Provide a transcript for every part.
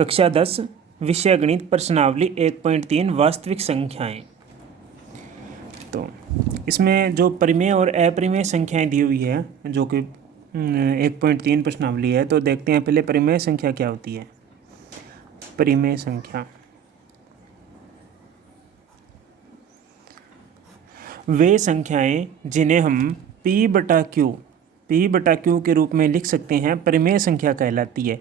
कक्षा 10 विषय गणित प्रश्नावली 1.3 वास्तविक संख्याएं। तो इसमें जो परिमेय और अपरिमेय संख्याएं दी हुई है जो कि 1.3 प्रश्नावली है, तो देखते हैं पहले परिमेय संख्या क्या होती है। परिमेय संख्या वे संख्याएं जिन्हें हम P/Q के रूप में लिख सकते हैं परिमेय संख्या कहलाती है।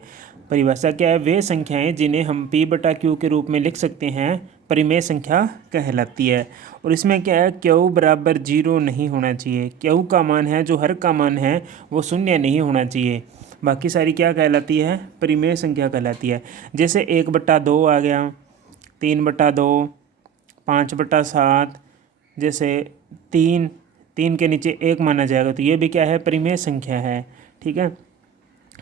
परिभाषा क्या है? वे संख्याएं जिन्हें हम P/Q के रूप में लिख सकते हैं परिमेय संख्या कहलाती है। और इसमें क्या है, Q बराबर 0 नहीं होना चाहिए। Q का मान है जो हर का मान है वो शून्य नहीं होना चाहिए। बाकी सारी क्या कहलाती है? परिमेय संख्या कहलाती है। जैसे 1/2 आ गया, 3/2, 5/7। जैसे 3 के नीचे 1 माना जाएगा तो ये भी क्या है? परिमेय संख्या है। ठीक है,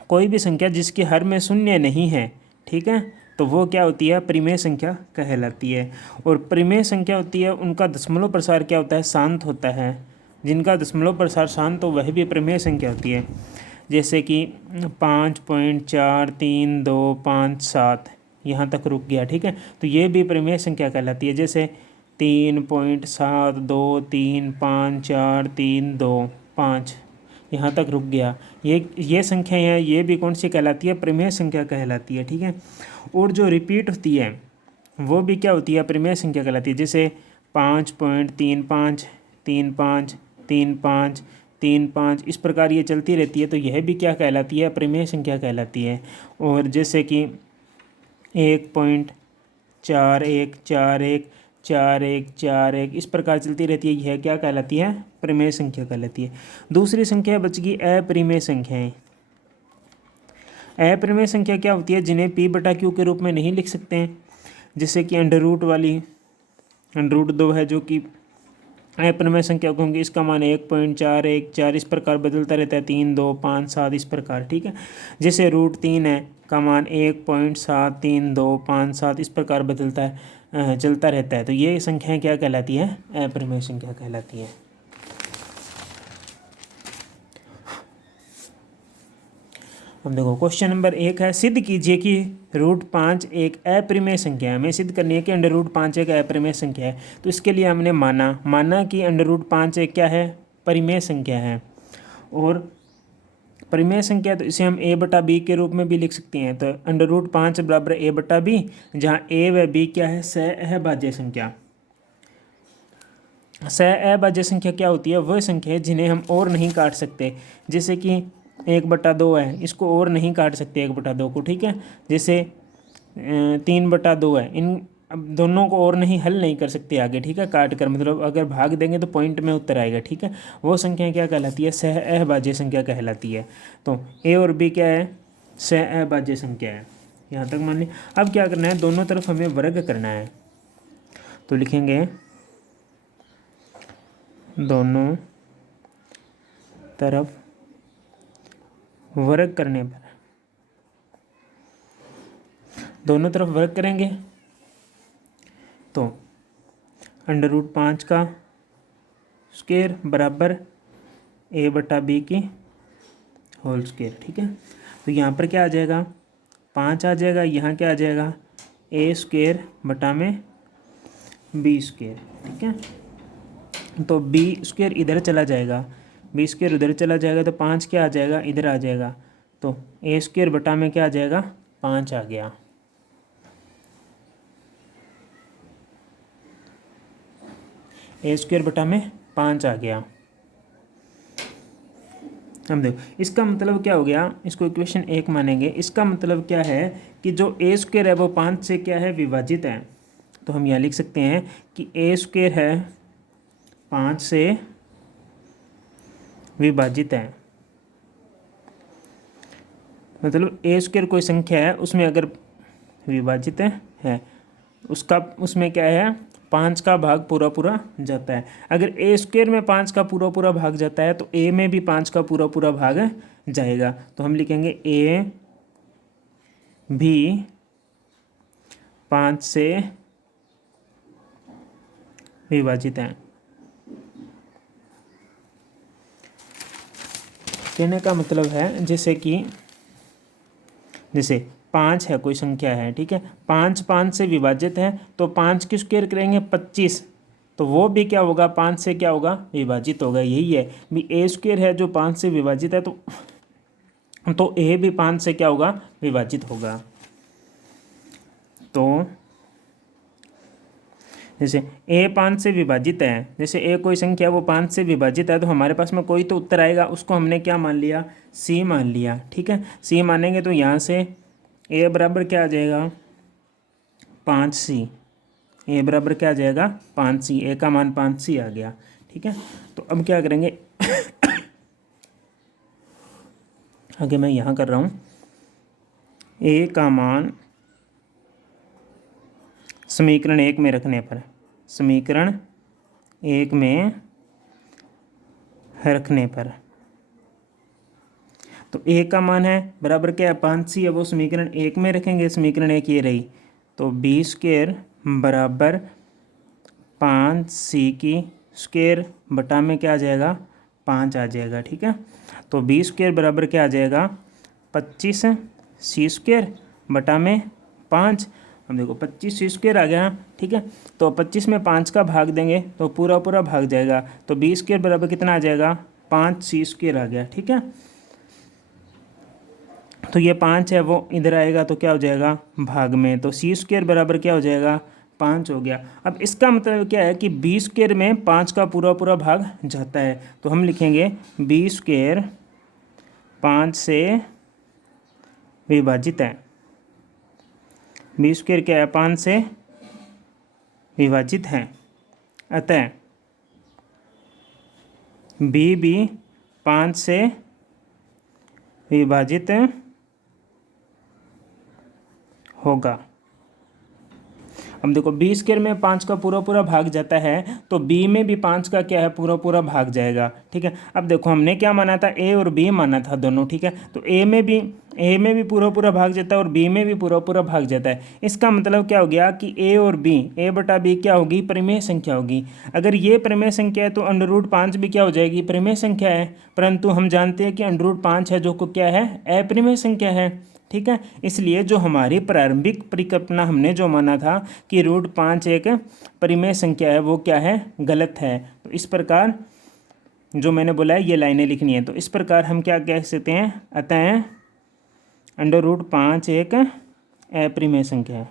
कोई भी संख्या जिसके हर में शून्य नहीं है, ठीक है, तो वो क्या होती है? परिमेय संख्या कहलाती है। और परिमेय संख्या होती है उनका दशमलव प्रसार क्या होता है? शांत होता है। जिनका दशमलव प्रसार शांत हो वह भी परिमेय संख्या होती है। जैसे कि 5.43257 यहाँ तक रुक गया, ठीक है, तो ये भी परिमेय संख्या कहलाती है। जैसे 3.7235432 यहाँ तक रुक गया, ये संख्या है, ये भी कौन सी कहलाती है? परिमेय संख्या कहलाती है। ठीक है, और जो रिपीट होती है वो भी क्या होती है? परिमेय संख्या कहलाती है। जैसे 5.35353535 इस प्रकार ये चलती रहती है, तो यह भी क्या कहलाती है? परिमेय संख्या कहलाती है। और जैसे कि 1.41414141 इस प्रकार चलती रहती है, यह क्या कहलाती है? परिमेय संख्या कहलाती है। दूसरी संख्या बच गई अपरिमेय संख्याएं। अपरिमेय संख्या क्या होती है? जिन्हें P/Q के रूप में नहीं लिख सकते हैं। जैसे कि √2 है जो कि अपरिमेय संख्या होंगी, इसका मान 1.414 इस प्रकार बदलता रहता है, 3, 2, 5, 7 इस प्रकार। ठीक है, जैसे √3 है का मान 1.73257 इस प्रकार बदलता है, चलता रहता है, तो ये संख्याएं क्या कहलाती है? अपरिमेय संख्या कहलाती है। अब देखो क्वेश्चन नंबर 1 है, सिद्ध कीजिए कि √5 एक अपरिमेय संख्या है। हमें सिद्ध करनी है कि √5 एक अपरिमेय संख्या है। तो इसके लिए हमने माना कि √5 एक क्या है? परिमेय संख्या है। और परिमेय संख्या तो इसे हम a/b के रूप में भी लिख सकते हैं। तो √5 बराबर a/b, जहाँ a व b क्या है? सहअभाज्य संख्या। सहअभाज्य संख्या क्या होती है? वह संख्या है जिन्हें हम और नहीं काट सकते। जैसे कि 1/2 है, इसको और नहीं काट सकते 1/2 को। ठीक है, जैसे 3/2 है, इन अब दोनों को और नहीं हल नहीं कर सकते आगे। ठीक है, काट कर, मतलब अगर भाग देंगे तो पॉइंट में उत्तर आएगा। ठीक है, वो संख्या क्या कहलाती है? सहअभाज्य संख्या कहलाती है। तो a और b क्या है? सहअभाज्य संख्या है। यहाँ तक मान ली। अब क्या करना है? दोनों तरफ हमें वर्ग करना है। तो लिखेंगे दोनों तरफ वर्ग करने पर, दोनों तरफ वर्ग करेंगे तो √5 का स्क्वायर बराबर a/b की होल स्क्वायर। ठीक है, तो यहाँ पर क्या आ जाएगा? 5 आ जाएगा। यहाँ क्या आ जाएगा? a² बटा में b²। ठीक है, तो b² इधर चला जाएगा, b² उधर चला जाएगा, तो 5 क्या आ जाएगा? इधर आ जाएगा। तो a² बटा में क्या आ जाएगा? 5 आ गया। a² बटा में 5 आ गया। हम देखो इसका मतलब क्या हो गया? इसको इक्वेशन 1 मानेंगे। इसका मतलब क्या है कि जो a² है वो 5 से क्या है? विभाजित है। तो हम यहाँ लिख सकते हैं कि a² है 5 से विभाजित है। मतलब a² कोई संख्या है, उसमें अगर विभाजित है उसमें क्या है? 5 का भाग पूरा जाता है। अगर a² में 5 का पूरा भाग जाता है तो a में भी 5 का पूरा भाग जाएगा। तो हम लिखेंगे a भी 5 से विभाजित है। कहने का मतलब है जैसे 5 है, कोई संख्या है, ठीक है, 5 5 से विभाजित है, तो 5 की स्क्वायर करेंगे 25, तो वो भी क्या होगा, 5 से क्या होगा, विभाजित होगा। यही है भी ए स्क्वायर है जो 5 से विभाजित है, तो ए भी 5 से क्या होगा, विभाजित होगा। तो जैसे ए 5 से विभाजित है, जैसे ए कोई संख्या वो 5 से विभाजित है, तो हमारे पास में कोई तो उत्तर आएगा, उसको हमने क्या मान लिया, सी मान लिया, ठीक है। सी मानेंगे तो यहाँ से ए बराबर क्या आ जाएगा, 5c। ए बराबर क्या आ जाएगा, 5c। ए का मान 5c आ गया, ठीक है। तो अब क्या करेंगे आगे मैं यहाँ कर रहा हूँ, ए का मान समीकरण 1 में रखने पर, समीकरण 1 में रखने पर, तो ए का मान है बराबर क्या है, 5c है, वो समीकरण 1 में रखेंगे, समीकरण 1 ये रही, तो बी स्क्वायर बराबर 5c की स्क्वायर बटा में क्या आ जाएगा, 5 आ जाएगा, ठीक है। तो बी स्क्वायर बराबर क्या आ जाएगा, 25c स्क्वायर बटा में 5। हम देखो 25c स्क्वायर आ गया, ठीक है। तो 25 में 5 का भाग देंगे तो पूरा पूरा भाग जाएगा, तो बी स्क्वायर बराबर कितना आ जाएगा, 5c स्क्वायर आ गया, ठीक है। तो ये 5 है वो इधर आएगा तो क्या हो जाएगा, भाग में, तो सी स्क्वायर बराबर क्या हो जाएगा, 5 हो गया। अब इसका मतलब क्या है कि बी स्क्वायर में 5 का पूरा पूरा भाग जाता है, तो हम लिखेंगे बी स्क्वायर 5 से विभाजित है। बी स्क्वायर क्या है, 5 से विभाजित है, अतः बी भी 5 से विभाजित होगा। अब देखो बी स्क्वायर में 5 का पूरा पूरा भाग जाता है, तो बी में भी 5 का क्या है, पूरा पूरा भाग जाएगा, ठीक है। अब देखो हमने क्या माना था, ए और बी माना था दोनों, ठीक है। तो ए में भी पूरा पूरा भाग जाता है और बी में भी पूरा पूरा भाग जाता है। इसका मतलब क्या हो गया कि ए और बी, ए बटा बी क्या होगी, परिमेय संख्या होगी। अगर ये परिमेय संख्या है तो √5 भी क्या हो जाएगी, परिमेय संख्या है। परंतु हम जानते हैं कि √5 है जो को क्या है, अपरिमेय संख्या है, ठीक है। इसलिए जो हमारी प्रारंभिक परिकल्पना हमने जो माना था कि √5 एक परिमेय संख्या है, वो क्या है, गलत है। तो इस प्रकार जो मैंने बोला है ये लाइनें लिखनी है, तो इस प्रकार हम क्या कह सकते हैं, अतः √5 एक अपरिमेय संख्या है,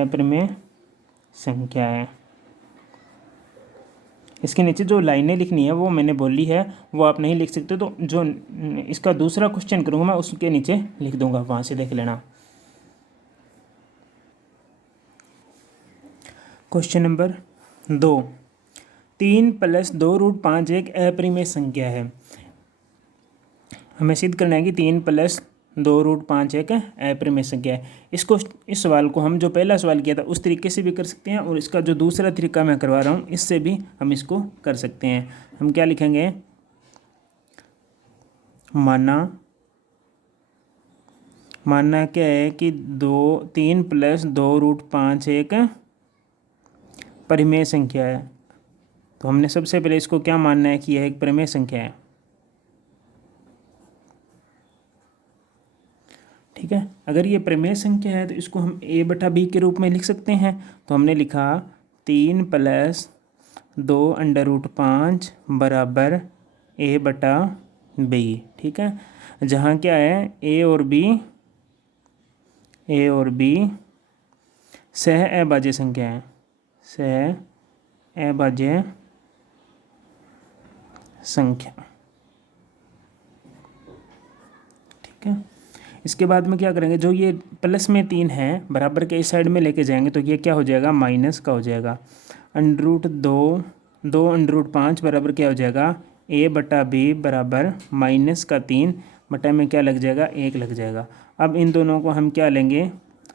अपरिमेय संख्या है। इसके नीचे जो लाइनें लिखनी है वो मैंने बोली है, वो आप नहीं लिख सकते, तो जो इसका दूसरा क्वेश्चन करूँगा मैं उसके नीचे लिख दूंगा, वहाँ से देख लेना। क्वेश्चन नंबर 2, 3 + 2√5 एक अपरिमेय संख्या है। हमें सिद्ध करना है कि 3 + 2√5 एक अपरिमेय संख्या है। इस सवाल को हम जो पहला सवाल किया था उस तरीके से भी कर सकते हैं, और इसका जो दूसरा तरीका मैं करवा रहा हूँ इससे भी हम इसको कर सकते हैं। हम क्या लिखेंगे, मानना क्या है कि 3 + 2√5 एक परिमेय संख्या है। तो हमने सबसे पहले इसको क्या मानना है कि यह एक परिमेय संख्या है, ठीक है। अगर ये परिमेय संख्या है तो इसको हम a बटा b के रूप में लिख सकते हैं। तो हमने लिखा 3 + 2√5 बराबर a बटा b, ठीक है। जहाँ क्या है, a और b सह अभाज्य संख्या है, सह अभाज्य संख्या, ठीक है। इसके बाद में क्या करेंगे, जो ये प्लस में 3 है बराबर के इस साइड में लेके जाएंगे, तो ये क्या हो जाएगा, माइनस का हो जाएगा। √2 बराबर क्या हो जाएगा, a बटा b बराबर -3 बटा में क्या लग जाएगा, 1 लग जाएगा। अब इन दोनों को हम क्या लेंगे,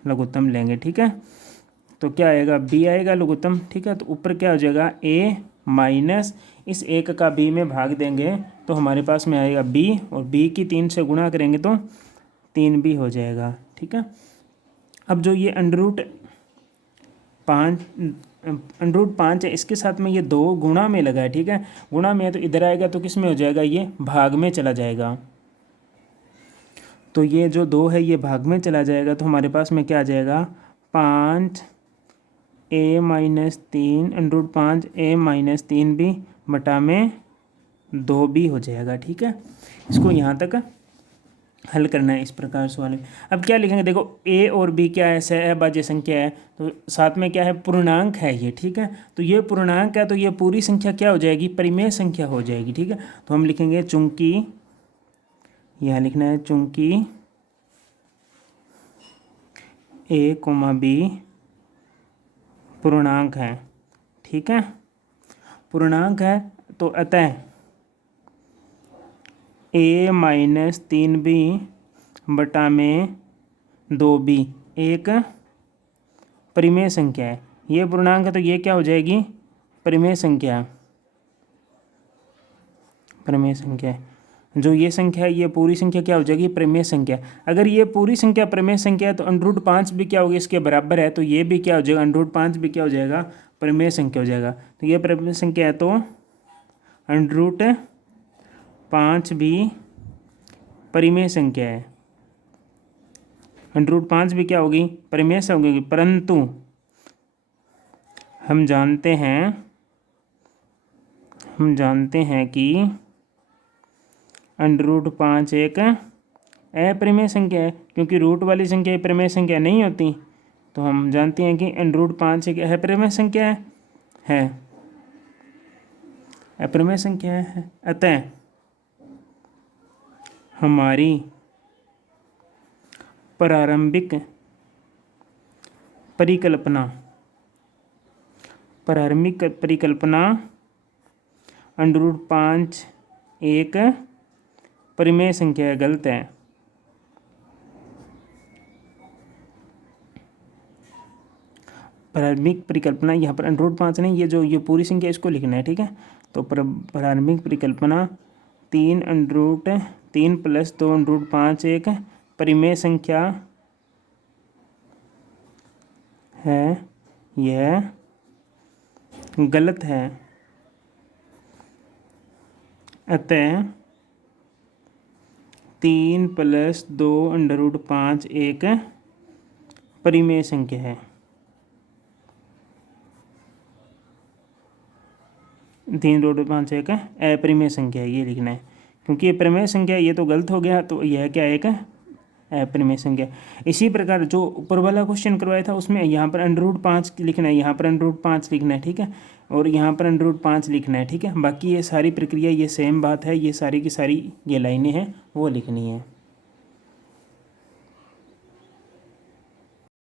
लघुत्तम लेंगे, ठीक है। तो क्या आएगा, b आएगा लघुत्तम, ठीक है। तो ऊपर क्या हो जाएगा, a माइनस इस 1 का b में भाग देंगे तो हमारे पास में आएगा b, और b की 3 से गुणा करेंगे तो 3b हो जाएगा, ठीक है। अब जो ये √5 है, इसके साथ में ये 2 गुणा में लगा है, ठीक है। गुणा में है तो इधर आएगा तो किस में हो जाएगा, ये भाग में चला जाएगा, तो ये जो 2 है ये भाग में चला जाएगा, तो हमारे पास में क्या आ जाएगा 5a-3 अंडर 5a-3 भी बटा में 2 भी हो जाएगा। ठीक है, इसको यहाँ तक हल करना है इस प्रकार सवाल में। अब क्या लिखेंगे, देखो a और b क्या है, सहअभाज्य संख्या है, तो साथ में क्या है पूर्णांक है ये। ठीक है, तो ये पूर्णांक है तो ये पूरी संख्या क्या हो जाएगी, परिमेय संख्या हो जाएगी। ठीक है, तो हम लिखेंगे चूंकि, यह लिखना है चूंकि a, b पूर्णांक है। ठीक है, पूर्णांक है तो अतः a-3b बटा में 2b एक परिमेय संख्या है। ये पूर्णांक है तो ये क्या हो जाएगी, परिमेय संख्या। परिमेय संख्या है, जो ये संख्या है ये पूरी संख्या क्या हो जाएगी, परिमेय संख्या। अगर ये पूरी संख्या परिमेय संख्या है तो √5 भी क्या होगी, इसके बराबर है, तो ये भी क्या हो जाएगा, √5 भी क्या हो जाएगा, परिमेय संख्या हो जाएगा। तो ये परिमेय संख्या है तो √5 भी परिमेय संख्या है। √5 भी क्या होगी, परिमेय संख्या होगी। परंतु हम जानते हैं कि √5 एक अपरिमेय संख्या है, क्योंकि रूट वाली संख्या परिमेय संख्या नहीं होती। तो हम जानते हैं कि √5 एक अपरिमेय संख्या है, अपरिमेय संख्या है। अतः हमारी प्रारंभिक परिकल्पना √5 एक परिमेय संख्या है, गलत है। प्रारंभिक परिकल्पना यहाँ पर √5 नहीं, ये पूरी संख्या इसको लिखना है। ठीक है, तो प्रारंभिक परिकल्पना 3 + 2 √5 एक परिमेय संख्या है, यह गलत है। अतः 3 + 2 √5 एक परिमेय संख्या है। 3 √5 एक अपरिमेय संख्या है, ये लिखना है। क्योंकि ये परिमेय संख्या ये तो गलत हो गया, तो यह क्या है, एक अपरिमेय संख्या। इसी प्रकार जो ऊपर वाला क्वेश्चन करवाया था उसमें यहाँ पर √5 लिखना है, यहाँ पर √5 लिखना है। ठीक है, और यहाँ पर √5 लिखना है। ठीक है, बाकी ये सारी प्रक्रिया ये सेम बात है, ये सारी की सारी ये लाइनें हैं वो लिखनी है।